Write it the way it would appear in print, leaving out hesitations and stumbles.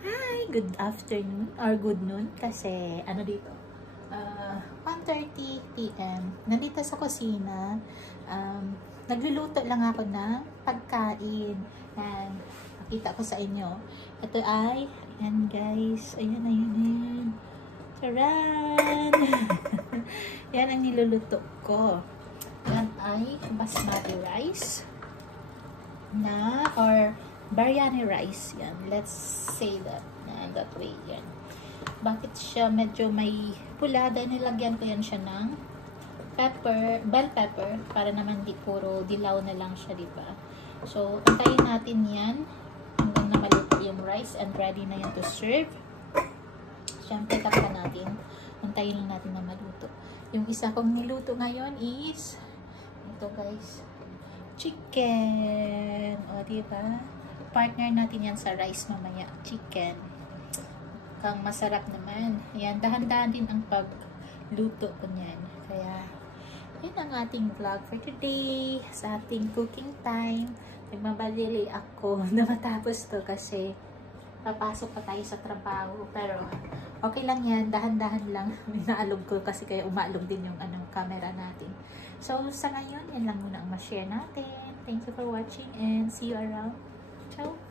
Hi! Good afternoon or good noon kasi ano dito? 1:30 p.m. Nandito sa kusina. Nagluluto lang ako ng pagkain. Yan. Pakita ko sa inyo. Ito ay, yan guys. Ayan. Charan! Yan ang niluluto ko. Yan ay basmati rice na or biryani rice. Yan. Let's say that. Yan, that way. Yan. Bakit siya medyo may pula? Dahil nilagyan ko yan siya ng pepper, bell pepper, para naman di puro dilaw na lang siya, diba? So, antayin natin yan hanggang na maluto yung rice and ready na yan to serve. Siyempre, takpan natin. Antayin lang natin na maluto. Yung isa kong niluto ngayon is ito guys, chicken. O, diba? Partner natin yan sa rice mamaya. Chicken. Kang masarap naman. Ayan, dahan-dahan din ang pagluto ko niyan. Kaya, yun ang ating vlog for today. Sa ating cooking time. Nagmamadali ako na matapos to kasi papasok pa tayo sa trabaho. Pero, okay lang yan. Dahan-dahan lang. May naalog ko kasi kaya umaalog din yung camera natin. So, sa ngayon, yan lang muna ang ma-share natin. Thank you for watching and see you around. Ciao!